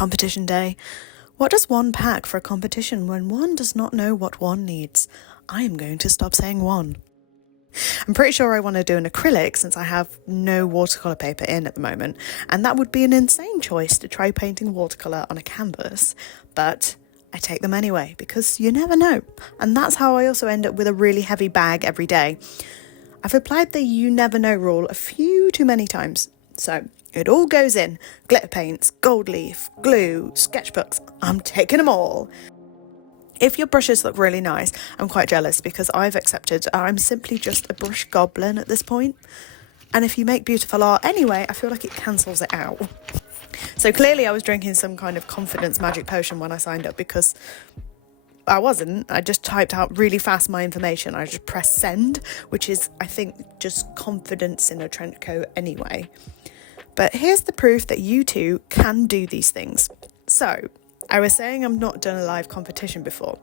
competition day. What does one pack for a competition when one does not know what one needs? I am going to stop saying one. I'm pretty sure I want to do an acrylic since I have no watercolour paper in at the moment, and that would be an insane choice to try painting watercolour on a canvas, but I take them anyway because you never know, and that's how I also end up with a really heavy bag every day. I've applied the you never know rule a few too many times, so it all goes in: glitter paints, gold leaf, glue, sketchbooks. I'm taking them all. If your brushes look really nice, I'm quite jealous because I've accepted I'm simply just a brush goblin at this point. And if you make beautiful art anyway, I feel like it cancels it out. So clearly I was drinking some kind of confidence magic potion when I signed up, because I wasn't. I just typed out really fast my information. I just pressed send, which is, I think, just confidence in a trench coat anyway. But here's the proof that you too can do these things. So, I was saying I've not done a live competition before.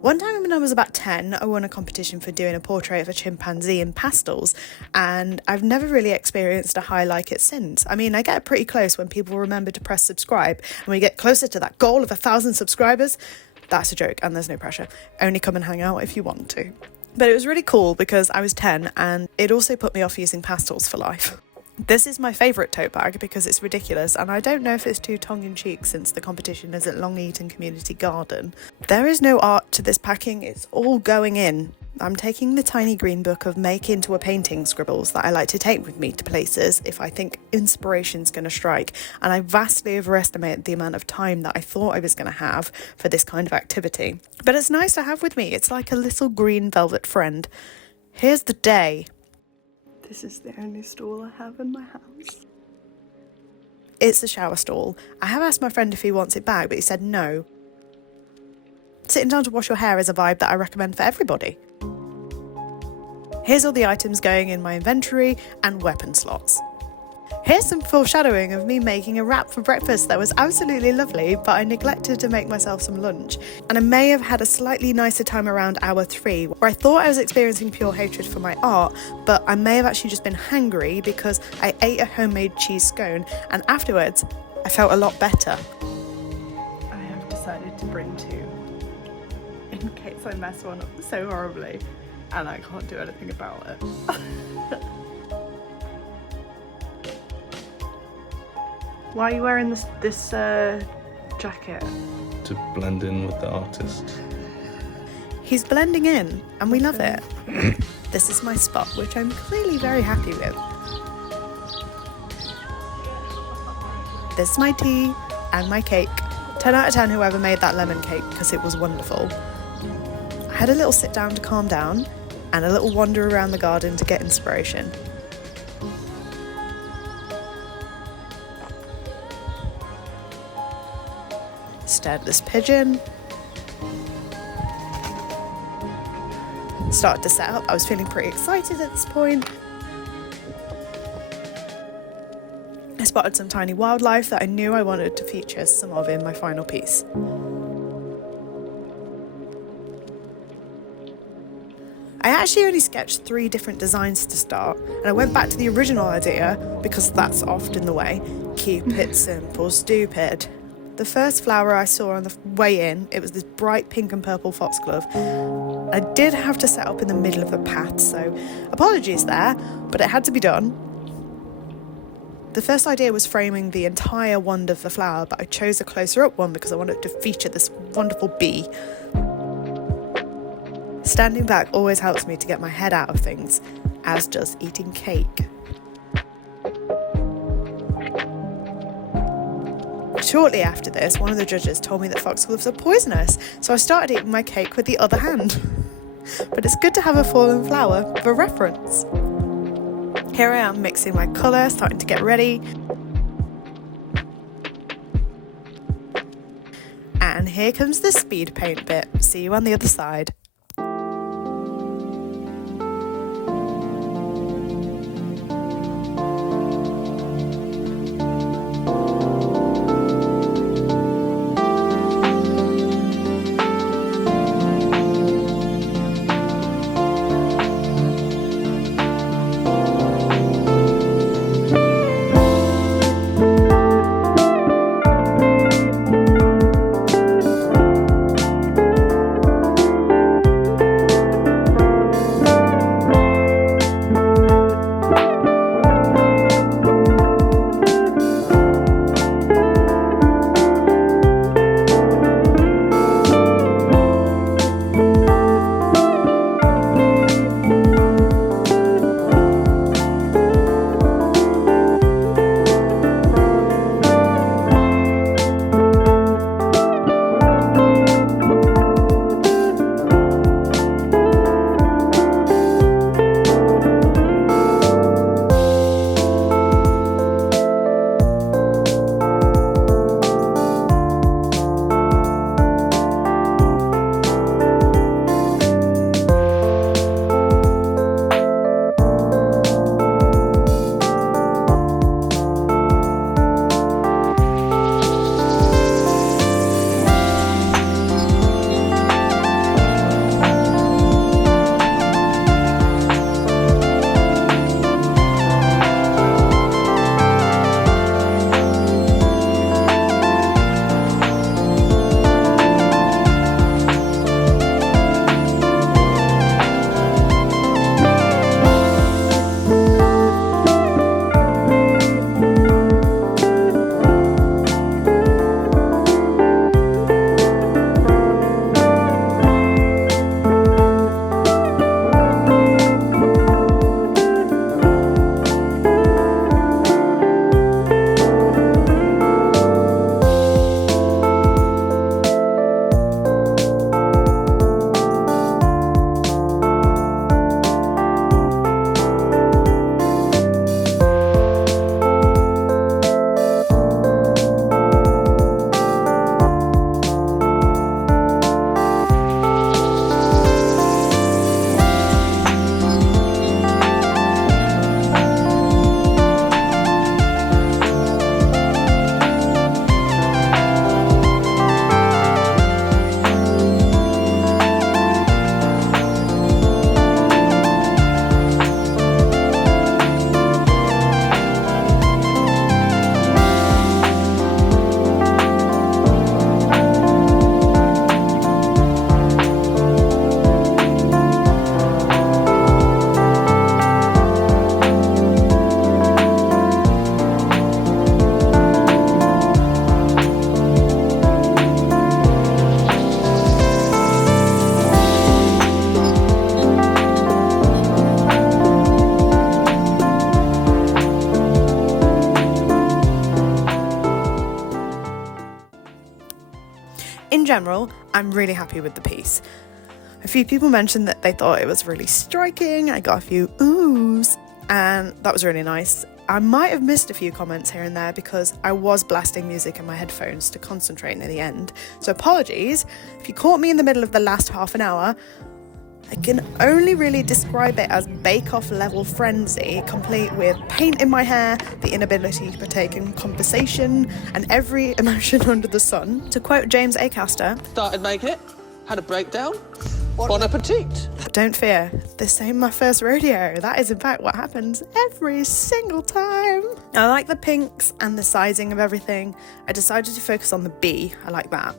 One time when I was about 10, I won a competition for doing a portrait of a chimpanzee in pastels, and I've never really experienced a high like it since. I mean, I get pretty close when people remember to press subscribe, and we get closer to that goal of 1,000 subscribers. That's a joke, and there's no pressure. Only come and hang out if you want to. But it was really cool because I was 10, and it also put me off using pastels for life. This is my favourite tote bag because it's ridiculous, and I don't know if it's too tongue-in-cheek since the competition is at Long Eaton Community Garden. There is no art to this packing, it's all going in. I'm taking the tiny green book of make into a painting scribbles that I like to take with me to places if I think inspiration's going to strike, and I vastly overestimated the amount of time that I thought I was going to have for this kind of activity. But it's nice to have with me, it's like a little green velvet friend. Here's the day. This is the only stall I have in my house. It's the shower stall. I have asked my friend if he wants it back, but he said no. Sitting down to wash your hair is a vibe that I recommend for everybody. Here's all the items going in my inventory and weapon slots. Here's some foreshadowing of me making a wrap for breakfast that was absolutely lovely, but I neglected to make myself some lunch. And I may have had a slightly nicer time around hour 3, where I thought I was experiencing pure hatred for my art, but I may have actually just been hangry because I ate a homemade cheese scone, and afterwards I felt a lot better. I have decided to bring 2, in case I mess one up so horribly, and I can't do anything about it. Why are you wearing this jacket? To blend in with the artist. He's blending in, and we love it. This is my spot, which I'm clearly very happy with. This is my tea and my cake. 10 out of 10 whoever made that lemon cake, because it was wonderful. I had a little sit down to calm down, and a little wander around the garden to get inspiration. Stared at this pigeon. Started to set up. I was feeling pretty excited at this point. I spotted some tiny wildlife that I knew I wanted to feature some of in my final piece. I actually only sketched 3 different designs to start, and I went back to the original idea because that's often the way. Keep it simple, stupid. The first flower I saw on the way in, it was this bright pink and purple foxglove. I did have to set up in the middle of a path, so apologies there, but it had to be done. The first idea was framing the entire wand of the flower, but I chose a closer up one because I wanted to feature this wonderful bee. Standing back always helps me to get my head out of things, as does eating cake. Shortly after this, one of the judges told me that foxgloves are poisonous, so I started eating my cake with the other hand. But it's good to have a fallen flower for reference. Here I am mixing my colour, starting to get ready. And here comes the speed paint bit. See you on the other side. in general, I'm really happy with the piece. A few people mentioned that they thought it was really striking. I got a few oohs, and that was really nice. I might have missed a few comments here and there because I was blasting music in my headphones to concentrate near the end. So apologies if you caught me in the middle of the last half an hour. I can only really describe it as bake-off level frenzy, complete with paint in my hair, the inability to partake in conversation, and every emotion under the sun. To quote James Acaster, started making it, had a breakdown. Bon appetit. "Don't fear, this ain't my first rodeo. That is in fact what happens every single time." I like the pinks and the sizing of everything. I decided to focus on the bee. I like that.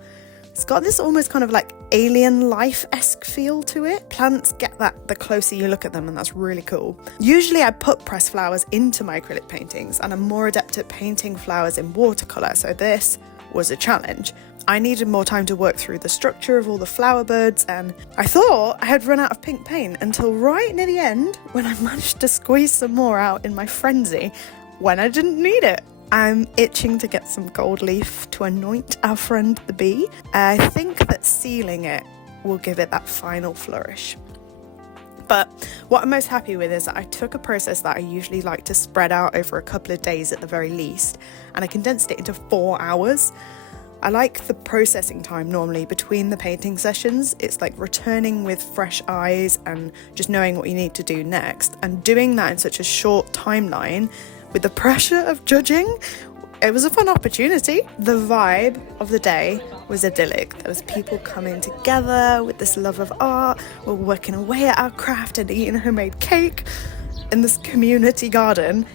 It's got this almost kind of like alien life-esque feel to it. Plants get that the closer you look at them, and that's really cool. Usually I put pressed flowers into my acrylic paintings, and I'm more adept at painting flowers in watercolour, so this was a challenge. I needed more time to work through the structure of all the flower buds, and I thought I had run out of pink paint until right near the end when I managed to squeeze some more out in my frenzy when I didn't need it. I'm itching to get some gold leaf to anoint our friend the bee. I think that sealing it will give it that final flourish. But what I'm most happy with is that I took a process that I usually like to spread out over a couple of days at the very least, and I condensed it into 4 hours. I like the processing time normally between the painting sessions. It's like returning with fresh eyes and just knowing what you need to do next. And doing that in such a short timeline with the pressure of judging, it was a fun opportunity. The vibe of the day was idyllic. There was people coming together with this love of art. We're working away at our craft and eating homemade cake in this community garden.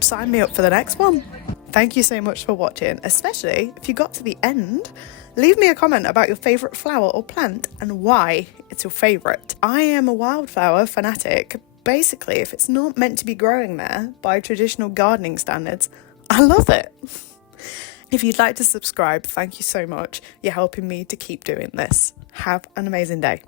Sign me up for the next one. Thank you so much for watching, especially if you got to the end. Leave me a comment about your favourite flower or plant and why it's your favourite. I am a wildflower fanatic. Basically, if it's not meant to be growing there by traditional gardening standards, I love it. If you'd like to subscribe, thank you so much. You're helping me to keep doing this. Have an amazing day.